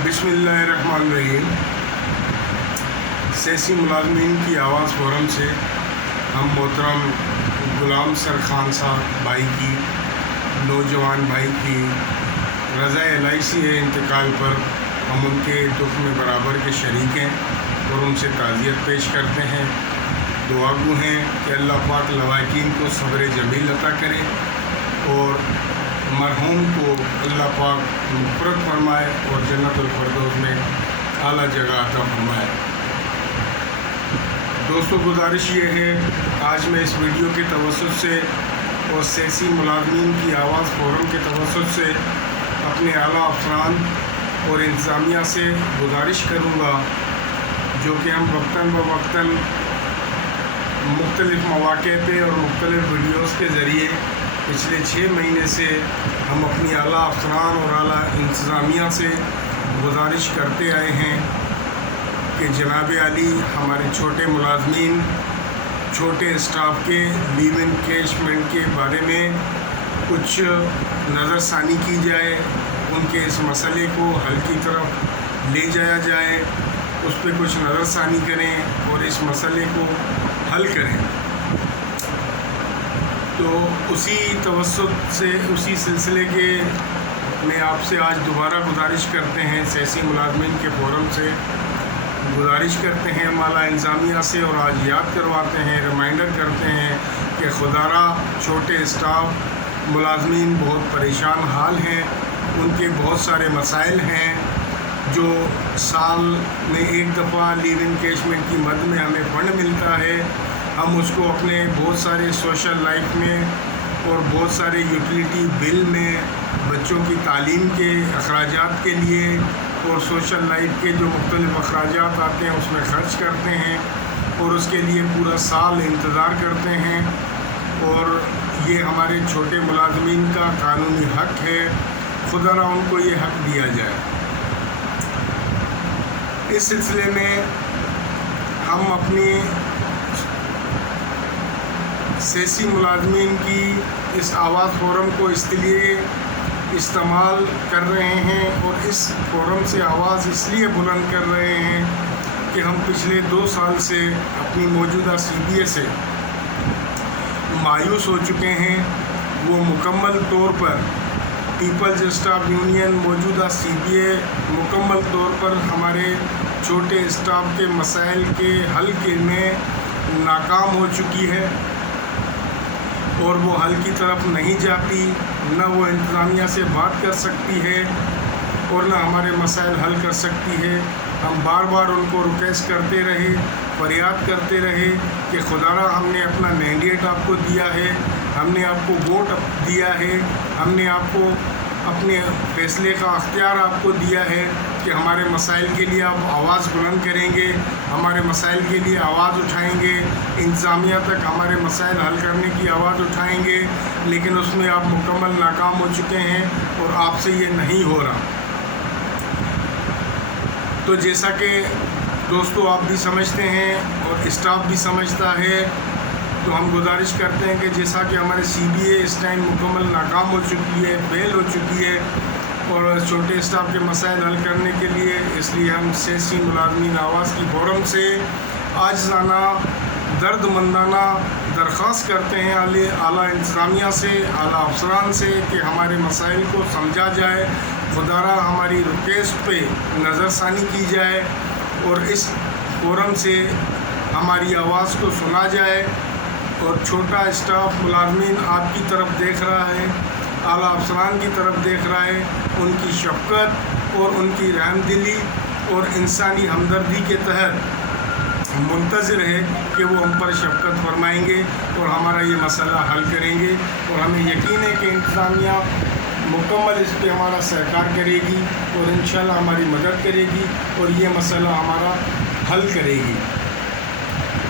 बिस्मिल्लाहिर्रहमानिर्रहीम। सियासी मुलाज़मीन की आवाज़ फोरम से हम मोहतरम गुलाम सर खान साहब भाई की, नौजवान भाई की रज़ा इलाही है इंतकाल पर हम उनके दुख में बराबर के शरीक हैं और उनसे ताज़ियत पेश करते हैं। दुआगो हैं कि अल्लाह पाक लवाकिन को सब्र जमील अता करे और मरहूम को अल्लाह पाक मग़फ़िरत फरमाए और जन्नतुल फ़िरदौस में आला जगह अता फरमाए। दोस्तों, गुजारिश ये है, आज मैं इस वीडियो के तवस्सुत से और सियासी मुलाज़मीन की आवाज़ फोरम के तवस्सुत से अपने आला अफसरान और इंतज़ामिया से गुजारिश करूँगा, जो कि हम वक्तन ब वक्तन मुख्तलिफ़ मौक़े पे और मुख्तलिफ़ वीडियोज़ के ज़रिए पिछले 6 महीने से हम अपनी आला अफसरान और आला इंतज़ामिया से गुजारिश करते आए हैं कि जनाब आली हमारे छोटे मुलाज़मीन, छोटे स्टाफ के लीव इनकेशमेंट के बारे में कुछ नज़रसानी की जाए, उनके इस मसले को हल की तरफ ले जाया जाए, उस पर कुछ नज़रसानी करें और इस मसले को हल करें। तो उसी तवस्सुत से, उसी सिलसिले के में आपसे आज दोबारा गुजारिश करते हैं, सियासी मुलाज़मीन के फोरम से गुजारिश करते हैं माला इंतज़ामिया से, और आज याद करवाते हैं, रिमाइंडर करते हैं कि खुदारा छोटे स्टाफ मुलाज़मीन बहुत परेशान हाल हैं। उनके बहुत सारे मसाइल हैं जो साल में एक दफ़ा लीव इनकेशमेंट की मद में हमें फंड मिलता है, हम उसको अपने बहुत सारे सोशल लाइफ में और बहुत सारे यूटिलिटी बिल में बच्चों की तालीम के अखराजात के लिए और सोशल लाइफ के जो मुख्तलिफ़ अखराजात आते हैं उसमें ख़र्च करते हैं और उसके लिए पूरा साल इंतज़ार करते हैं। और ये हमारे छोटे मुलाज़मीन का कानूनी हक़ है, खुदा ना उनको ये हक़ दिया जाए। इस सिलसिले में हम अपनी सियासी मुलाज़मीन की इस आवाज़ फोरम को इसलिए इस्तेमाल कर रहे हैं और इस फोरम से आवाज़ इसलिए बुलंद कर रहे हैं कि हम पिछले 2 साल से अपनी मौजूदा CBA से मायूस हो चुके हैं। वो मुकम्मल तौर पर पीपल्स स्टाफ यूनियन मौजूदा CBA मुकम्मल तौर पर हमारे छोटे स्टाफ के मसाइल के हल के में नाकाम हो चुकी है और वो हल की तरफ नहीं जाती, न वो इंतज़ामिया से बात कर सकती है और न हमारे मसाइल हल कर सकती है। हम बार बार उनको रिक्वेस्ट करते रहे, फरियाद करते रहे कि खुदारा हमने अपना मैंडेट आपको दिया है, हमने आपको वोट दिया है, हमने आपको अपने फ़ैसले का अख्तियार आपको दिया है कि हमारे मसाइल के लिए आप आवाज़ बुलंद करेंगे, हमारे मसाइल के लिए आवाज़ उठाएंगे, इंतज़ामिया तक हमारे मसाइल हल करने की आवाज़ उठाएंगे, लेकिन उसमें आप मुकम्मल नाकाम हो चुके हैं और आपसे ये नहीं हो रहा। तो जैसा कि दोस्तों आप भी समझते हैं और स्टाफ भी समझता है, तो हम गुजारिश करते हैं कि जैसा कि हमारे CBA इस टाइम मुकम्मल नाकाम हो चुकी है, फेल हो चुकी है और छोटे स्टाफ के मसाइल हल करने के लिए, इसलिए हम सियासी मुलाज़मीन आवाज़ की फोरम से आजिज़ाना दर्दमंदाना दरख्वास्त करते हैं आला इंतज़ामिया से, आला अफसरान से कि हमारे मसाइल को समझा जाए, खुदारा हमारी रिक्वेस्ट पे नज़रसानी की जाए और इस फोरम से हमारी आवाज़ को सुना जाए। और छोटा स्टाफ मुलाज़मीन आपकी तरफ देख रहा है, आला अफसरान की तरफ देख रहा है, उनकी शफ़क़त और उनकी रहमदिली और इंसानी हमदर्दी के तहत मुंतज़िर है कि वो हम पर शफ़क़त फरमाएंगे और हमारा ये मसला हल करेंगे। और हमें यकीन है कि इंतज़ामिया मुकम्मल इस पर हमारा सहकार करेगी और इंशाअल्लाह हमारी मदद करेगी और ये मसला हमारा हल करेगी।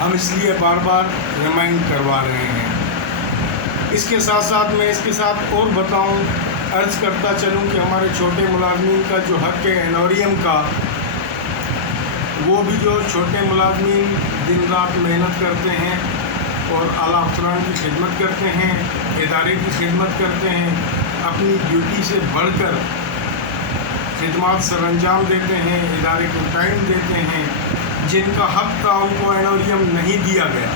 हम इसलिए बार बार रिमाइंड करवा रहे हैं। इसके साथ साथ मैं इसके साथ और बताऊं, अर्ज़ करता चलूं कि हमारे छोटे मुलाज़मीन का जो हक़ है एनोरियम का, वो भी जो छोटे मुलाज़मीन दिन रात मेहनत करते हैं और आला अफसरान की खिदमत करते हैं, इदारे की खिदमत करते हैं, अपनी ड्यूटी से बढ़कर खिदमत सर अंजाम देते हैं, इदारे को टाइम देते हैं, जिनका हक था उनको एनोरियम नहीं दिया गया।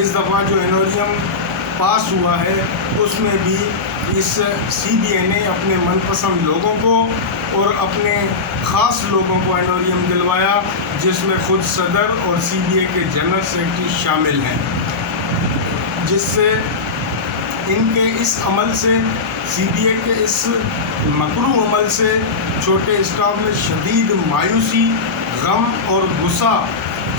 इस दफ़ा जो एनोरियम पास हुआ है उसमें भी इस CBA ने अपने मनपसंद लोगों को और अपने ख़ास लोगों को एनोरियम दिलवाया, जिसमें ख़ुद सदर और CBA के जनरल सेक्रेटरी शामिल हैं, जिससे इनके इस अमल से, CBA के इस मकरू अमल से छोटे स्टाफ में शदीद मायूसी, गम और गुस्सा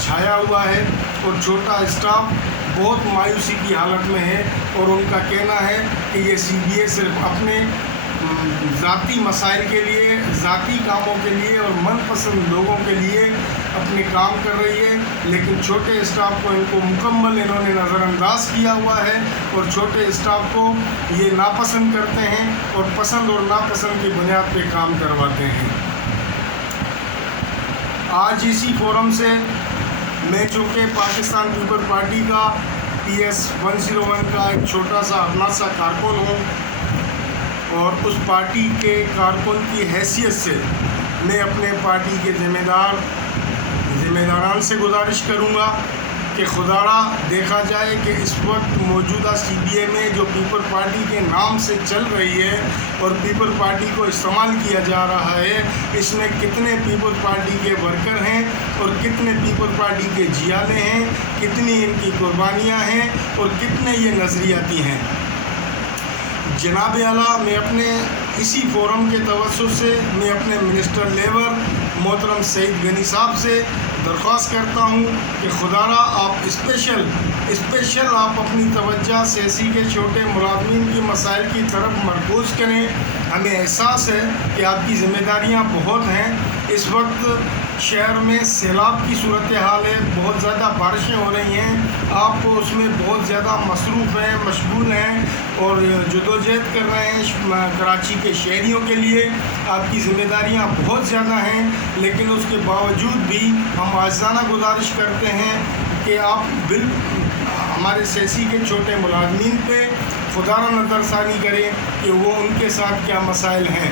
छाया हुआ है और छोटा स्टाफ बहुत मायूसी की हालत में है। और उनका कहना है कि ये CBA सिर्फ अपने ज़ाती मसाइल के लिए, ज़ाती कामों के लिए और मनपसंद लोगों के लिए अपने काम कर रही है, लेकिन छोटे स्टाफ को इनको मुकम्मल इन्होंने नज़रअंदाज किया हुआ है और छोटे स्टाफ को ये नापसंद करते हैं और पसंद और नापसंद की बुनियाद पे काम करवाते हैं। आज इसी फोरम से मैं चूँकि पाकिस्तान पीपल पार्टी का PS 101 का एक छोटा सा अपना सा कारकुन हूँ और उस पार्टी के कारकुन की हैसियत से मैं अपने पार्टी के ज़िम्मेदारान से गुजारिश करूँगा कि खुदारा देखा जाए कि इस वक्त मौजूदा CBA में जो पीपल पार्टी के नाम से चल रही है और पीपल पार्टी को इस्तेमाल किया जा रहा है, इसमें कितने पीपल पार्टी के वर्कर हैं और कितने पीपल पार्टी के जियाले हैं, कितनी इनकी कुर्बानियाँ हैं और कितने ये नज़रियाती हैं। जनाब आला, मैं अपने इसी फोरम के तवज्जुह से मैं अपने मिनिस्टर लेबर मोहतरम सईद गनी साहब से दरख्वास्त करता हूँ कि खुदारा आप स्पेशल आप अपनी तवज्जो सेसी के छोटे मुलाज़मीन की मसाइल की तरफ मरकूज़ करें। हमें एहसास है कि आपकी ज़िम्मेदारियाँ बहुत हैं। इस वक्त शहर में सैलाब की सूरत हाल है, बहुत ज़्यादा बारिशें हो रही हैं, आप उसमें बहुत ज़्यादा मसरूफ़ हैं, मशगूल हैं और जदोजहद कर रहे हैं कराची के शहरियों के लिए। आपकी ज़िम्मेदारियां बहुत ज़्यादा हैं, लेकिन उसके बावजूद भी हम आज़ाना गुजारिश करते हैं कि आप हमारे सेसी के छोटे मुलाज़मीन पे खुदारा नज़रसानी करें कि वो उनके साथ क्या मसाइल हैं।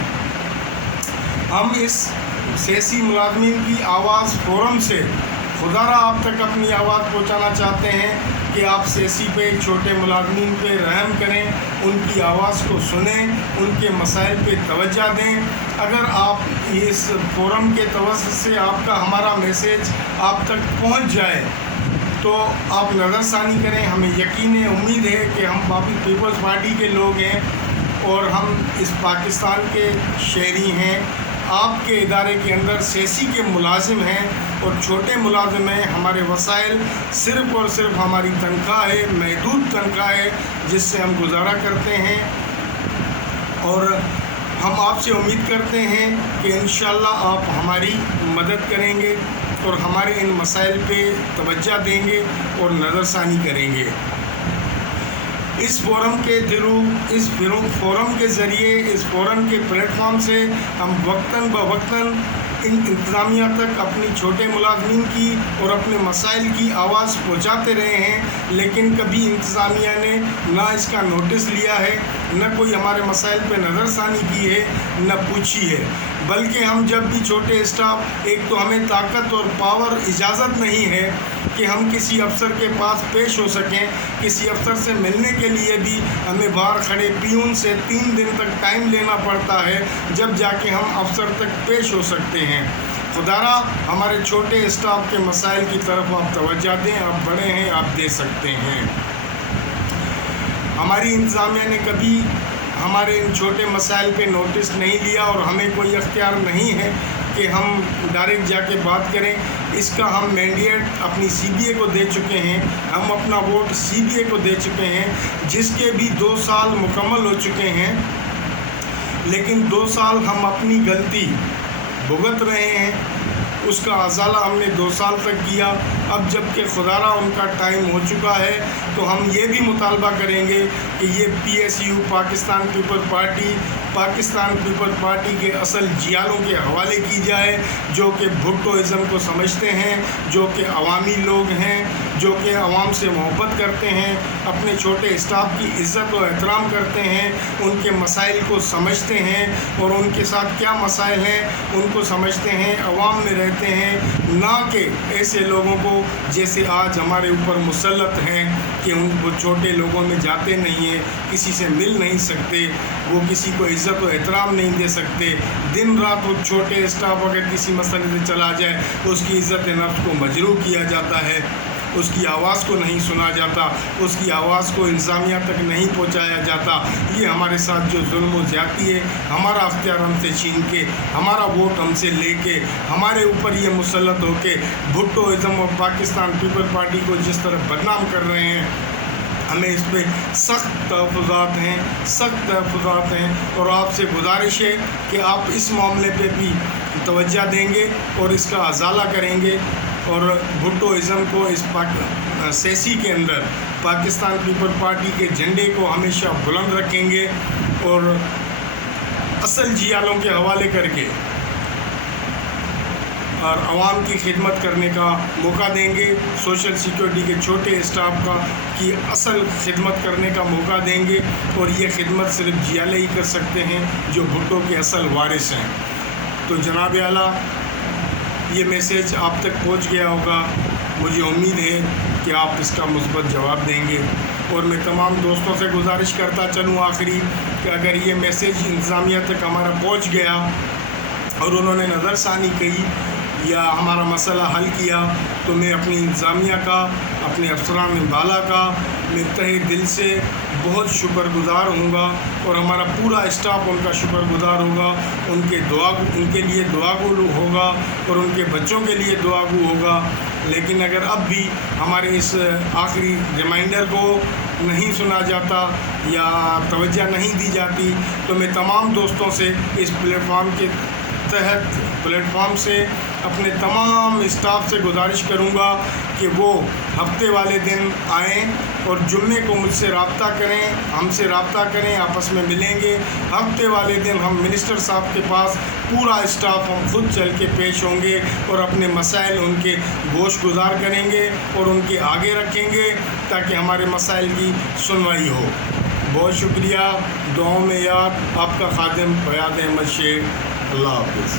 हम इस सेसी मुलाज़मीन की आवाज़ फोरम से खुदारा आप तक अपनी आवाज़ पहुंचाना चाहते हैं कि आप सेसी पे छोटे मुलाज़मीन पे रहम करें, उनकी आवाज़ को सुनें, उनके मसाइल पे तवज्जो दें। अगर आप इस फोरम के तवज्जो से आपका हमारा मैसेज आप तक पहुंच जाए तो आप नज़रसानी करें। हमें यकीन है, उम्मीद है कि हम पीपल्स पार्टी के लोग हैं और हम इस पाकिस्तान के शहरी हैं, आपके इदारे के अंदर सेसी के मुलाजिम हैं और छोटे मुलाजिम हैं। हमारे वसाइल सिर्फ़ और सिर्फ हमारी तनख्वाह है, महदूद तनख्वाह है, जिससे हम गुजारा करते हैं और हम आपसे उम्मीद करते हैं कि इंशाअल्लाह आप हमारी मदद करेंगे और हमारे इन मसाइल पे तवज्जो देंगे और नज़रसानी करेंगे। इस फोरम के थ्रू, इस फोरम के ज़रिए, इस फोरम के प्लेटफॉर्म से हम वक्तन ब वक्तन इंतज़ामिया तक अपनी छोटे मुलाज़मीन की और अपने मसाइल की आवाज़ पहुंचाते रहे हैं, लेकिन कभी इंतज़ामिया ने ना इसका नोटिस लिया है, न कोई हमारे मसाइल पे नज़रसानी की है, न पूछी है। बल्कि हम जब भी छोटे स्टाफ, एक तो हमें ताकत और पावर इजाज़त नहीं है कि हम किसी अफसर के पास पेश हो सकें। किसी अफसर से मिलने के लिए भी हमें बाहर खड़े पियून से 3 दिन तक टाइम लेना पड़ता है, जब जाके हम अफसर तक पेश हो सकते हैं। खुदारा हमारे छोटे स्टाफ के मसाइल की तरफ आप तवज्जो दें। आप बड़े हैं, आप दे सकते हैं। हमारी इंतज़ामिया ने कभी हमारे इन छोटे मसाइल पे नोटिस नहीं लिया और हमें कोई अख्तियार नहीं है कि हम डायरेक्ट जाके बात करें। इसका हम मैंडेट अपनी CBA को दे चुके हैं, हम अपना वोट CBA को दे चुके हैं, जिसके भी 2 साल मुकम्मल हो चुके हैं, लेकिन 2 साल हम अपनी गलती भुगत रहे हैं। उसका अज़ाला हमने 2 साल तक किया, اب جب کہ خدارہ ان کا ٹائم ہو چکا ہے تو ہم یہ بھی مطالبہ کریں گے کہ یہ PSU پاکستان پیپل پارٹی کے اصل جیالوں کے حوالے کی جائے، جو کہ بھٹوازم کو سمجھتے ہیں، جو کہ عوامی لوگ ہیں، جو کہ عوام سے محبت کرتے ہیں، اپنے چھوٹے اسٹاف کی عزت و احترام کرتے ہیں، ان کے مسائل کو سمجھتے ہیں اور ان کے ساتھ کیا مسائل ہیں ان کو سمجھتے ہیں، عوام میں رہتے ہیں، نہ کہ ایسے لوگوں کو جیسے آج ہمارے اوپر مسلط ہیں کہ وہ چھوٹے لوگوں میں جاتے نہیں ہیں، کسی سے مل نہیں سکتے، وہ کسی کو عزت و احترام نہیں دے سکتے، دن رات وہ چھوٹے اسٹاف اگر کسی مسئلے سے چلا جائے اس کی عزت نفس کو مجروح کیا جاتا ہے، اس کی آواز کو نہیں سنا جاتا، اس کی آواز کو انتظامیہ تک نہیں پہنچایا جاتا۔ یہ ہمارے ساتھ جو ظلم و زیادتی ہے، ہمارا اختیار ہم سے چھین کے، ہمارا ووٹ ہم سے لے کے، ہمارے اوپر یہ مسلط ہو کے بھٹوازم اور پاکستان پیپل پارٹی کو جس طرح بدنام کر رہے ہیں، ہمیں اس پہ سخت تحفظات ہیں اور آپ سے گزارش ہے کہ آپ اس معاملے پہ بھی توجہ دیں گے اور اس کا ازالہ کریں گے اور بھٹوازم کو اس سیسی کے اندر پاکستان پیپل پارٹی کے جھنڈے کو ہمیشہ بلند رکھیں گے اور اصل جیالوں کے حوالے کر کے اور عوام کی خدمت کرنے کا موقع دیں گے، سوشل سیکورٹی کے چھوٹے اسٹاف کی اصل خدمت کرنے کا موقع دیں گے، اور یہ خدمت صرف جیالے ہی کر سکتے ہیں جو بھٹو کے اصل وارث ہیں۔ تو جناب اعلیٰ، یہ میسیج آپ تک پہنچ گیا ہوگا، مجھے امید ہے کہ آپ اس کا مثبت جواب دیں گے، اور میں تمام دوستوں سے گزارش کرتا چلوں آخری کہ اگر یہ میسیج انتظامیہ تک ہمارا پہنچ گیا اور انہوں نے نظر ثانی کی یا ہمارا مسئلہ حل کیا تو میں اپنی انتظامیہ کا، اپنے افسران بالا کا میں تہہ دل سے بہت شکر گزار ہوں گا، اور ہمارا پورا اسٹاف ان کا شکر گزار ہوگا، ان کے لیے دعا گو ہوگا اور ان کے بچوں کے لیے دعا گو ہوگا۔ لیکن اگر اب بھی ہمارے اس آخری ریمائنڈر کو نہیں سنا جاتا یا توجہ نہیں دی جاتی تو میں تمام دوستوں سے اس پلیٹ فارم سے اپنے تمام اسٹاف سے گزارش کروں گا کہ وہ ہفتے والے دن آئیں اور جمعے کو مجھ سے رابطہ کریں، ہم سے رابطہ کریں، آپس میں ملیں گے۔ ہفتے والے دن ہم منسٹر صاحب کے پاس پورا اسٹاف ہم خود چل کے پیش ہوں گے اور اپنے مسائل ان کے گوش گزار کریں گے اور ان کے آگے رکھیں گے تاکہ ہمارے مسائل کی سنوائی ہو۔ بہت شکریہ، دعاؤں میں یاد، آپ کا خادم فیاض احمد شیخ۔ اللہ حافظ۔